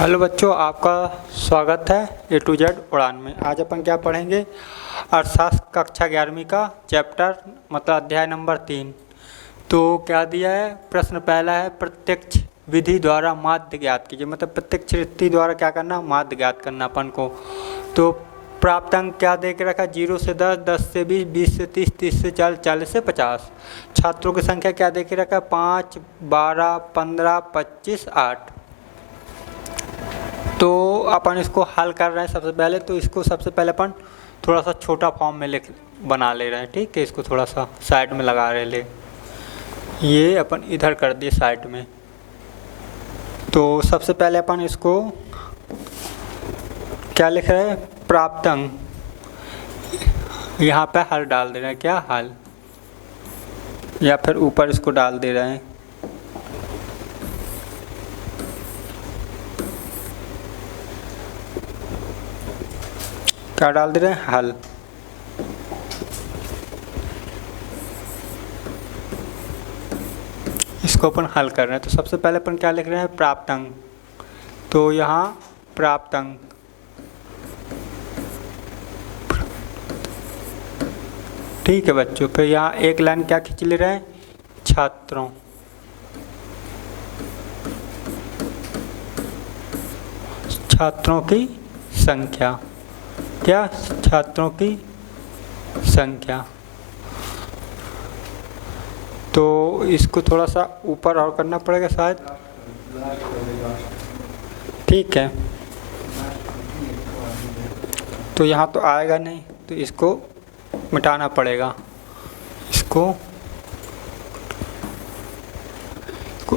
Hello बच्चों, आपका स्वागत है ए टू जेड उड़ान में। आज अपन क्या पढ़ेंगे? अर्थशास्त्र कक्षा 11वीं का चैप्टर मतलब अध्याय नंबर 3। तो क्या दिया है? प्रश्न पहला है, प्रत्यक्ष विधि द्वारा माध्य ज्ञात कीजिए। मतलब प्रत्यक्ष विधि द्वारा क्या करना? माध्य ज्ञात करना अपन को। तो प्राप्त अंक क्या दे के रखा? 0 से 10, 10 से 20, 20 से 30, 30 से 40, 40 से 50। छात्रों की संख्या क्या दे के रखा? 5, 12, 15, 25, 8। तो अपन इसको हल कर रहे हैं सबसे पहले। तो इसको सबसे पहले अपन थोड़ा सा छोटा फॉर्म में बना ले रहे हैं। ठीक है, इसको थोड़ा सा साइड में लगा रहे ले। ये अपन इधर कर दिए साइड में। तो सबसे पहले अपन इसको क्या लिख रहे हैं? प्राप्त अंक। यहाँ पे हल डाल दे रहे हैं। क्या हल? या फिर ऊपर इसको डाल दे रहे हैं। क्या डाल दे रहे हैं? हल। इसको अपन हल कर रहे हैं। तो सबसे पहले अपन क्या लिख रहे हैं? प्राप्त अंक। तो यहाँ प्राप्त अंक ठीक है बच्चों। फिर यहाँ एक लाइन क्या खींच ले रहे हैं? छात्रों। छात्रों की संख्या। क्या? छात्रों की संख्या। तो इसको थोड़ा सा ऊपर और करना पड़ेगा शायद। ठीक है, तो यहाँ तो आएगा नहीं, तो इसको मिटाना पड़ेगा। इसको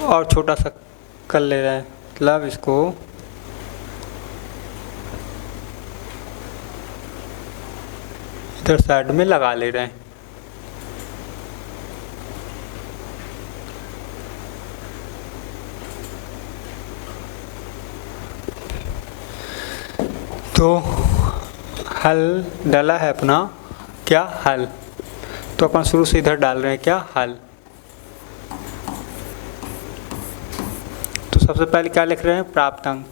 और छोटा सा कर ले रहा है। मतलब इसको इधर साइड में लगा ले रहे हैं। तो हल डाला है अपना। क्या? हल। तो अपन शुरू से इधर डाल रहे हैं। क्या? हल। तो सबसे पहले क्या लिख रहे हैं? प्राप्त अंक।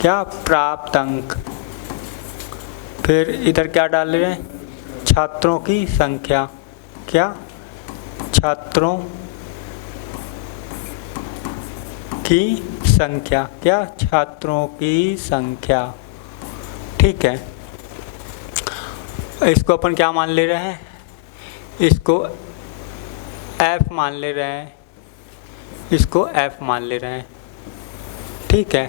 क्या? प्राप्त अंक। फिर इधर क्या डाल रहे हैं? छात्रों की संख्या। क्या? छात्रों की संख्या। क्या? छात्रों की संख्या। ठीक है, इसको अपन क्या मान ले रहे हैं? इसको F मान ले रहे हैं। इसको F मान ले रहे हैं। ठीक है,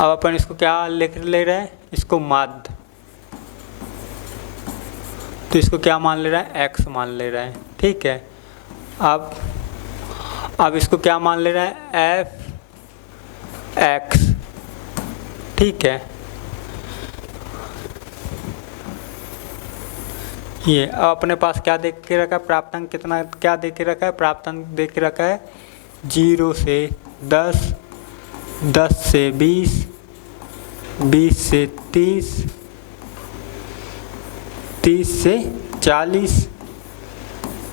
अब अपन इसको क्या लिख ले रहे हैं? इसको माध्य। तो इसको क्या मान ले रहा है? X मान ले रहा है। ठीक है, अब इसको क्या मान ले रहा है? F(x). ठीक है, ये अब अपने पास क्या देख के रखा है? प्राप्तांक कितना क्या देख के रखा है? प्राप्तांक देख के रखा है 0 से 10, 10 से 20, 20 से 30, 30 से 40,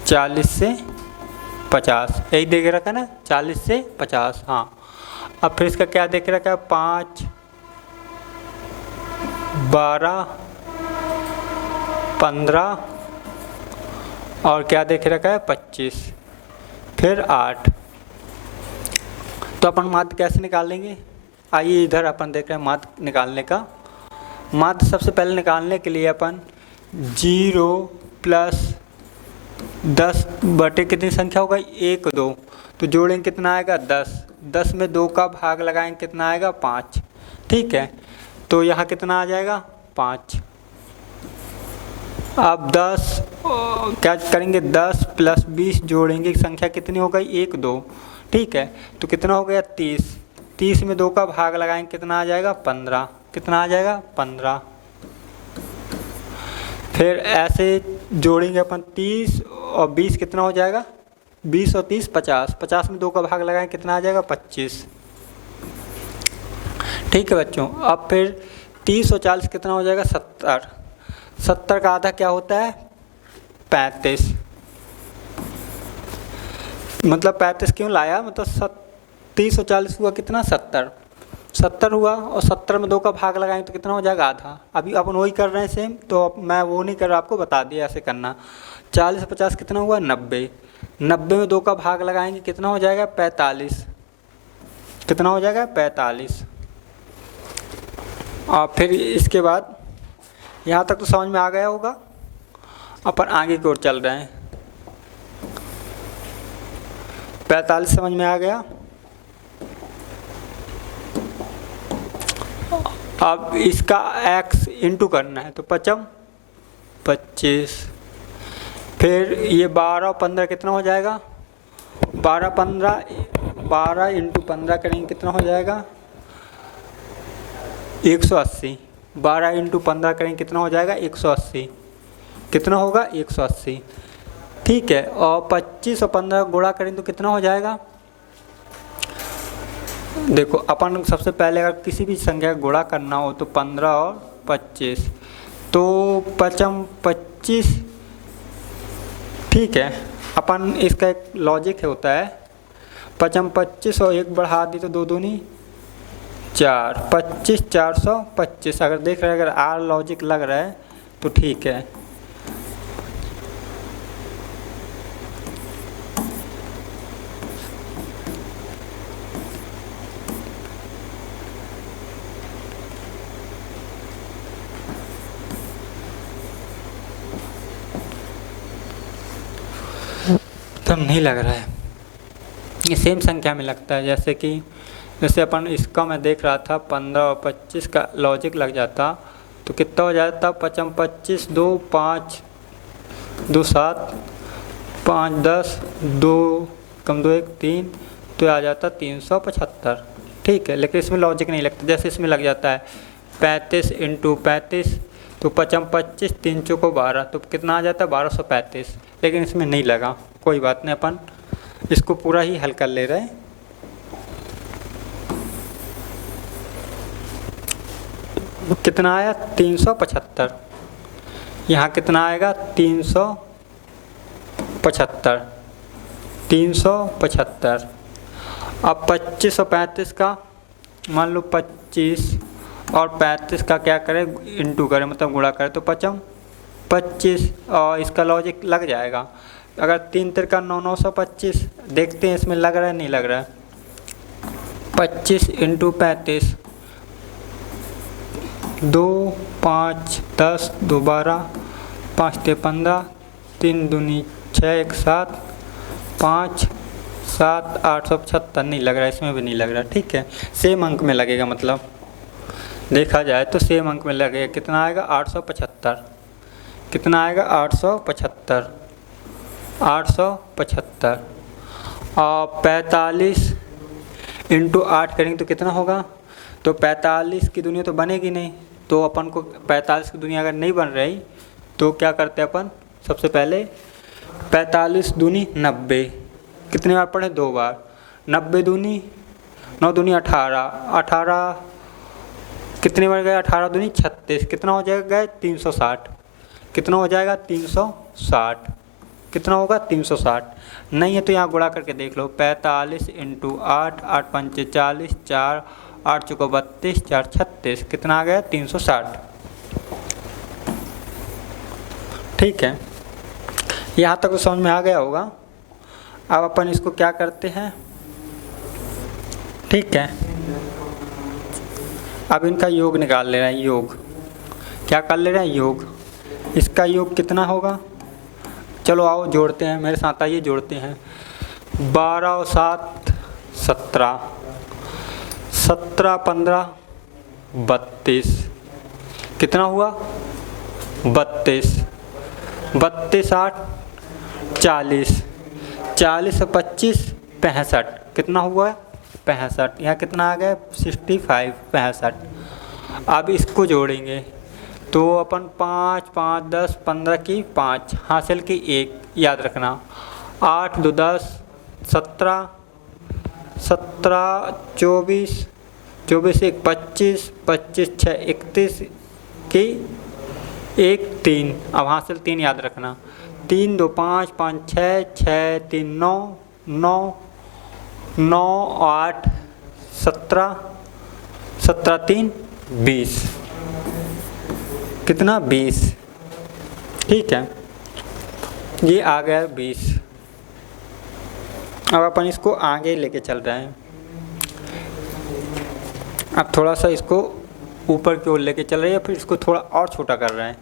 40 से 50। यही दे के रखा है ना, 40 से 50। हाँ, अब फिर इसका क्या देख रखा है? 5, 12, 15 और क्या देख रखा है? 25, फिर 8। तो अपन माध्य कैसे निकालेंगे? आइए इधर अपन देख रहे हैं माध्य निकालने का। माध्य सबसे पहले निकालने के लिए अपन 0 प्लस 10 बटे कितनी संख्या होगा? 1, 2। तो जोड़ेंगे कितना आएगा? 10। 10 में 2 का भाग लगाएंगे कितना आएगा? 5। ठीक है, तो यहाँ कितना आ जाएगा? 5। अब 10 क्या करेंगे? 10 प्लस 20 जोड़ेंगे, संख्या कितनी हो गई? 1, 2। ठीक है, तो कितना हो गया? 30। 30 में 2 का भाग लगाएंगे कितना आ जाएगा? 15। कितना आ जाएगा? 15। फिर ऐसे जोड़ेंगे अपन 30 और 20 कितना हो जाएगा? 20 और 30 50। 50 में 2 का भाग लगाएं कितना आ जाएगा? 25। ठीक है बच्चों, अब फिर 30 और 40 कितना हो जाएगा? 70। 70 का आधा क्या होता है? 35। मतलब 35 क्यों लाया? मतलब 30 और 40 हुआ कितना? 70। 70 हुआ और 70 में 2 का भाग लगाएंगे तो कितना हो जाएगा? आधा। अभी अपन वही कर रहे हैं सेम, तो अब मैं वो नहीं कर रहा, आपको बता दिया ऐसे करना। 40 से 50 कितना हुआ? 90। 90 में 2 का भाग लगाएंगे कितना हो जाएगा? 45। कितना हो जाएगा? 45। और फिर इसके बाद यहाँ तक तो समझ में आ गया होगा। अपन आगे की ओर चल रहे हैं। 45 समझ में आ गया। अब इसका x इंटू करना है तो 5 25। फिर ये 12 और 15 कितना हो जाएगा? 12 इंटू 15 करेंगे कितना हो जाएगा? 180। 12 इंटू 15 करेंगे कितना हो जाएगा? 180। कितना होगा? 180। ठीक है। और 25 और 15 गुणा करें तो कितना हो जाएगा? देखो अपन सबसे पहले अगर किसी भी संख्या का गुणा करना हो तो 15 और 25, तो 25। ठीक है। अपन इसका एक लॉजिक होता है, 25 और 1 बढ़ा दी तो 2 दूनी 4, 25 425। अगर देख रहे हैं, अगर आर लॉजिक लग रहा है तो ठीक है। तब नहीं लग रहा है, ये सेम संख्या में लगता है। जैसे अपन इसका मैं देख रहा था 15 और 25 का लॉजिक लग जाता तो कितना हो जाता? 25 2 5 2 7 5 10 2 कम 2 1 3, तो आ जाता 375। ठीक है। लेकिन इसमें लॉजिक नहीं लगता। जैसे इसमें लग जाता है 35 इंटू 35, तो 25 3 चौको 12, तो कितना आ जाता है? 1235। लेकिन इसमें नहीं लगा, कोई बात नहीं, अपन इसको पूरा ही हल कर ले रहे हैं। कितना आया? 375। यहाँ कितना आएगा? 375। 375। अब 25 और 35 का मान लो 25 और 35 का क्या करें? इंटू करें, मतलब गुणा करें, तो 25 और इसका लॉजिक लग जाएगा। अगर 3 तिरका 9 925, देखते हैं इसमें लग रहा है नहीं लग रहा है। 25 इंटू 35, 2 5 10 2 12 5 3 15 3 दूनी 6 1 7 5 7 875। नहीं लग रहा है, इसमें भी नहीं लग रहा। ठीक है। सेम अंक में लगेगा, मतलब देखा जाए तो सेम अंक में लगेगा। कितना आएगा? 875। कितना आएगा? 875। 875। और 45 इंटू 8 करेंगे तो कितना होगा? तो 45 की दुनिया तो बनेगी नहीं, तो अपन को 45 की दुनिया अगर नहीं बन रही तो क्या करते हैं अपन? सबसे पहले 45 दूनी 90। कितने बार पढ़े? 2 बार। 90 दूनी 9 दूनी 18, 18 कितने बार गए? 18 दूनी 36। कितना हो जाएगा? 360। कितना हो जाएगा? 360। कितना होगा? 360। नहीं है तो यहाँ गुणा करके देख लो। 45 इंटू 8, 8 पंचे 40, 4 8 चौको 32, 4 36। कितना आ गया? 360। ठीक है। यहाँ तक तो समझ में आ गया होगा। अब अपन इसको क्या करते हैं? ठीक है। अब इनका योग निकाल ले रहे हैं। योग क्या कर ले रहे हैं? योग। इसका योग कितना होगा? चलो आओ जोड़ते हैं, मेरे साथ आइए जोड़ते हैं। 12 और 7 17, 17 15 32। कितना हुआ? 32। 32 8 40, 40 और 25 65। कितना हुआ? 65। यहाँ कितना आ गया? 65 65। अब इसको जोड़ेंगे तो अपन 5 5 10 15 की 5 हासिल की 1, याद रखना। 8 2 10 17, 17 24, 24 1 25, 25 6 31 की 1 3। अब हासिल 3 याद रखना। 3 2 5 5 6 6 3 9 9 9 8 17 17 3 20, कितना 20, ठीक है, ये आ गया 20। अब अपन इसको आगे लेके चल रहे हैं। अब थोड़ा सा इसको ऊपर की ओर लेके चल रहे हैं, फिर इसको थोड़ा और छोटा कर रहे हैं।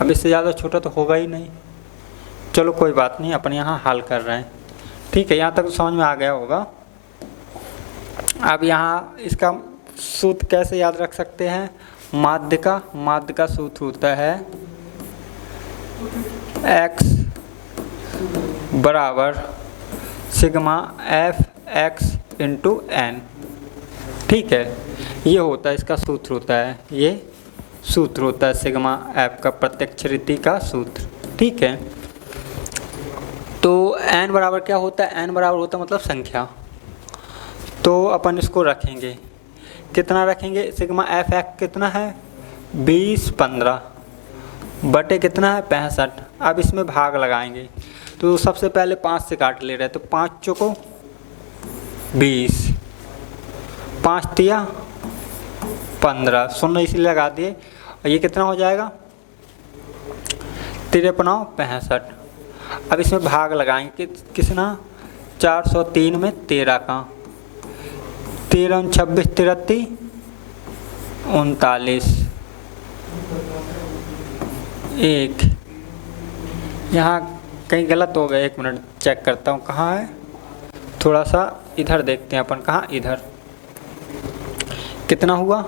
अब इससे ज़्यादा छोटा तो होगा ही नहीं, चलो कोई बात नहीं, अपन यहाँ हल कर रहे हैं, ठीक है। यहाँ तक तो समझ में आ गया होगा। अब यहाँ इसका सूत्र कैसे याद रख सकते हैं? माध्य का सूत्र होता है x बराबर sigma F X into N, ठीक है। ये होता है, इसका सूत्र होता है, ये सूत्र होता है सिग्मा एफ का, प्रत्यक्ष रीति का सूत्र, ठीक है। तो n बराबर क्या होता है? n बराबर होता है मतलब संख्या। तो अपन इसको रखेंगे, कितना रखेंगे? सिग्मा एफ एक्स कितना है? 20 15 बटे कितना है? 65। अब इसमें भाग लगाएंगे, तो सबसे पहले 5 से काट ले रहे हैं, तो 5 चौको 20, 5 तिया 15, 0 इसलिए लगा दिए, और ये कितना हो जाएगा? 53 65। अब इसमें भाग लगाएंगे किसना? 403 में 13 का, 13 26 33 39, 1। यहाँ कहीं गलत हो गया, 1 मिनट चेक करता हूँ कहाँ है, थोड़ा सा इधर देखते हैं अपन, कहाँ? इधर। कितना हुआ?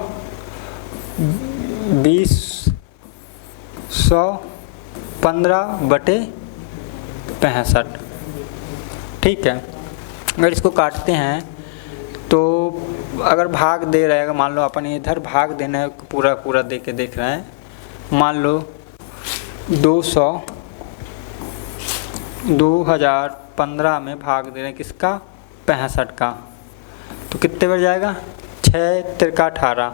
20/115 बटे 65, ठीक है। अगर इसको काटते हैं तो अगर भाग दे रहेगा, मान लो अपन इधर भाग देना है, पूरा पूरा दे के देख रहे हैं, मान लो 2015 में भाग दे रहे हैं किसका? 65 का, तो कितने बार जाएगा? 6 तिरका 18।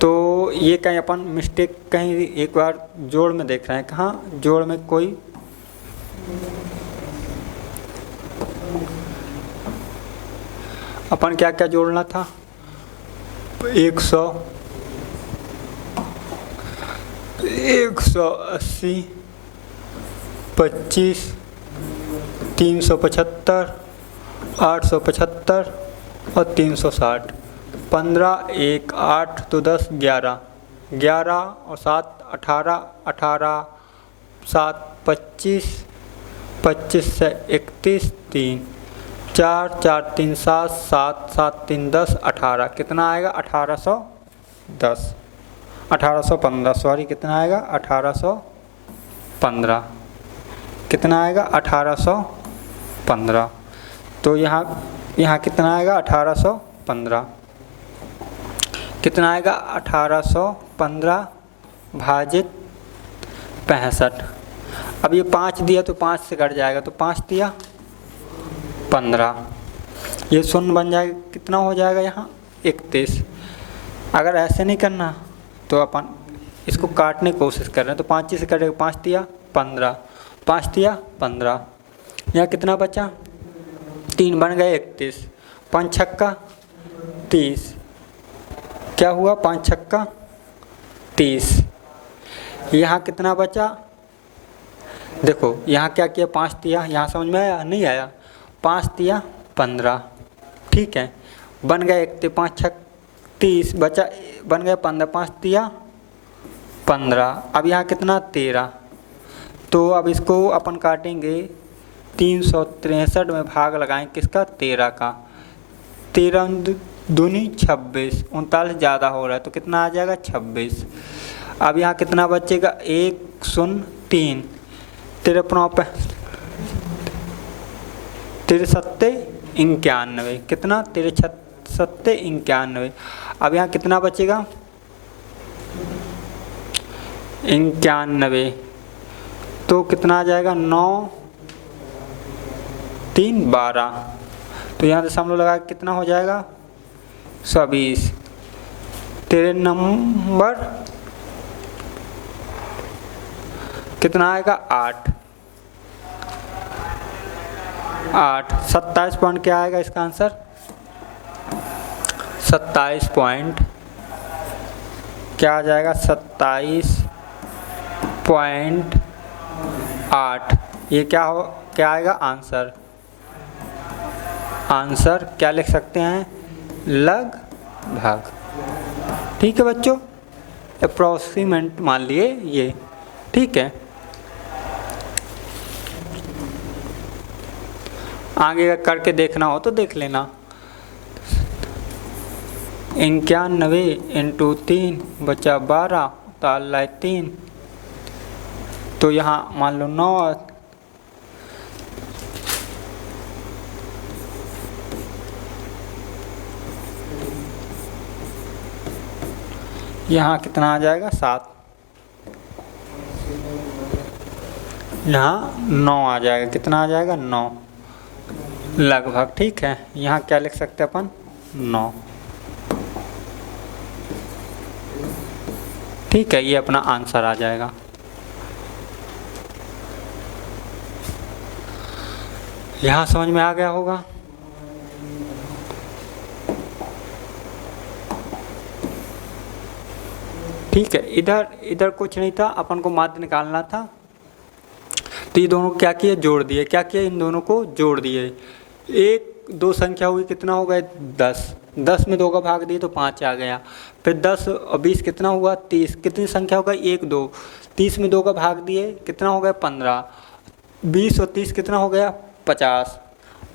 तो ये कहीं अपन मिस्टेक कहीं एक बार जोड़ में देख रहे हैं, कहाँ जोड़ में कोई अपन क्या क्या जोड़ना था? 100 180 25 375 875 और 360। 15 1 8 तो 10 11 11 और 7 18 18 7 25 25 से 31 3 4 4 3 7 7 7 3 10 18, कितना आएगा? 1810 1815, सॉरी, कितना आएगा? 1815, कितना आएगा? 1815। तो यहाँ कितना आएगा? 1815, कितना आएगा? 1815 भाजित 65। अब ये 5 दिया तो 5 से कट जाएगा, तो 5 दिया 15, ये शून्य बन जाएगा, कितना हो जाएगा यहाँ? 31। अगर ऐसे नहीं करना तो अपन इसको काटने की कोशिश कर रहे हैं, तो 5 से कटेगा, 5 दिया 15, 5 दिया 15, यहाँ कितना बचा? 3 बन गए 31, 5 छक्का 30, क्या हुआ? 5 छक्का 30। यहाँ कितना बचा? देखो यहाँ क्या किया? 5 दिया, यहाँ समझ में आया? नहीं आया? 5 दिया 15, ठीक है, बन गए 31, 5 छक 30 बचा, बन गए 15, 5 दिया 15। अब यहाँ कितना? 13। तो अब इसको अपन काटेंगे, 363 में भाग लगाएंगे किसका? 13 का, 13 दूनी 26, 39 ज़्यादा हो रहा है, तो कितना आ जाएगा? 26। अब यहाँ कितना बचेगा? 103, 53 91, कितना? 91। अब यहाँ कितना बचेगा? 91, तो कितना आ जाएगा? 9 3 12, तो यहाँ दशमलव लगा कितना हो जाएगा? 120। तेरे नंबर कितना आएगा? 8। 8। 27 पॉइंट क्या आएगा इसका आंसर? 27 पॉइंट क्या आ जाएगा? 27.8। ये क्या आएगा आंसर? आंसर क्या लिख सकते हैं? लगभग। ठीक है बच्चों, अप्रोक्सीमेट मान लिए ये। ठीक है, आगे करके देखना हो तो देख लेना। 91 इंटू 3 बचा 12, ताल 3, तो यहाँ मान लो 9। यहाँ कितना आ जाएगा? 7। यहाँ 9 आ जाएगा। कितना आ जाएगा? 9 लगभग। ठीक है, यहाँ क्या लिख सकते हैं अपन? 9। ठीक है, ये अपना आंसर आ जाएगा। यहाँ समझ में आ गया होगा। ठीक है, इधर कुछ नहीं था, अपन को माध्य निकालना था। तो ये दोनों क्या किए? जोड़ दिए। क्या किए? इन दोनों को जोड़ दिए। 1 2 संख्या हुई, कितना हो गया? 10। 10 में 2 का भाग दिए तो 5 आ गया। फिर 10 और 20 कितना हुआ? 30। कितनी संख्या हो गई? 1 2। 30 में 2 का भाग दिए, कितना हो गया? 15। 20 और 30 कितना हो गया? 50।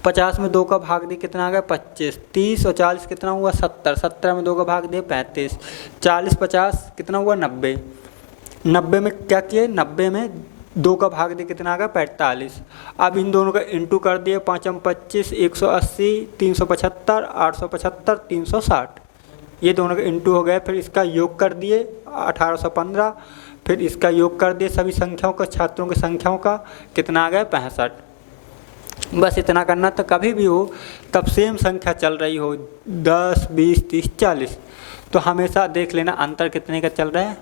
50 में 2 का भाग दिए, कितना आ गया? 25। 30 और 40 कितना हुआ? 70। 70 में 2 का भाग दिए, 35। 40 50 कितना हुआ? 90। 90 में क्या किए? 90 में 2 का भाग दिए, कितना आ गया? 45। अब इन दोनों का इंटू कर दिए। 5 25, 180, 375, 875, 360। ये दोनों का इंटू हो गया। फिर इसका योग कर दिए 1815। फिर इसका योग कर दिए सभी संख्याओं का, छात्रों की संख्याओं का, कितना आ गया? 65। बस इतना करना। तो कभी भी हो तब सेम संख्या चल रही हो, 10 20 30 40, तो हमेशा देख लेना अंतर कितने का चल रहा है?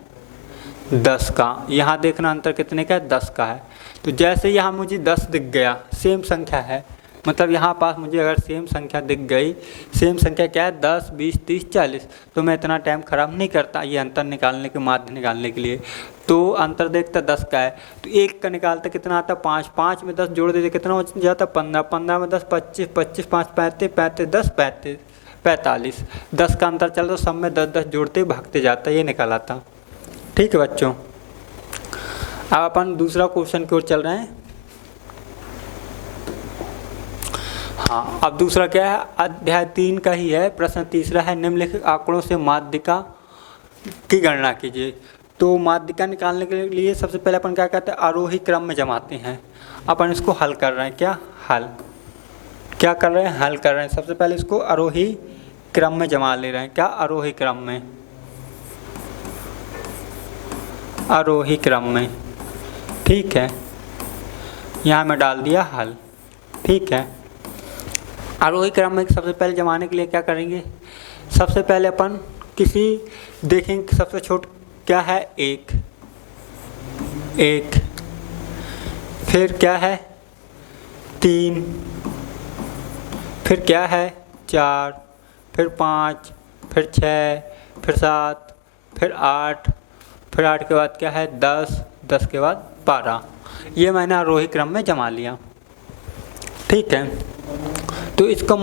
10 का। यहाँ देखना अंतर कितने का है? 10 का है। तो जैसे यहाँ मुझे 10 दिख गया, सेम संख्या है, मतलब यहाँ पास मुझे अगर सेम संख्या दिख गई, सेम संख्या क्या है? 10 20 30 40, तो मैं इतना टाइम ख़राब नहीं करता ये अंतर निकालने के, माध्य निकालने के लिए। तो अंतर देखता 10 का है, तो 1 का निकालता कितना आता? 5। 5 में 10 जोड़ देते, कितना हो जाता? 15। 15 में 10 25। 25 5 35। 35 10 35 45। 10 का अंतर चल, तो सब में 10 10 जोड़ते भागते जाता, ये निकाल आता। ठीक है बच्चों, अब अपन दूसरा क्वेश्चन की ओर चल रहे हैं। हाँ, अब दूसरा क्या है? अध्याय 3 का ही है। प्रश्न तीसरा है, निम्नलिखित आंकड़ों से माध्यिका की गणना कीजिए। तो माध्यिका निकालने के लिए सबसे पहले अपन क्या करते हैं? आरोही क्रम में जमाते हैं। अपन इसको हल कर रहे हैं। क्या हल? क्या कर रहे हैं? हल कर रहे हैं। सबसे पहले इसको आरोही क्रम में जमा ले रहे हैं। क्या? आरोही क्रम में। आरोही क्रम में। ठीक है, यहाँ मैं डाल दिया हल। ठीक है, आरोही क्रम में सबसे पहले जमाने के लिए क्या करेंगे? सबसे पहले अपन किसी देखेंगे, सबसे छोट क्या है? 1। फिर क्या है? 3। फिर क्या है? 4। फिर 5। फिर 6। फिर 7। फिर 8। फिर 8 के बाद क्या है? 10। 10 के बाद 12। ये मैंने आरोही क्रम में जमा लिया। ठीक है, तो इसको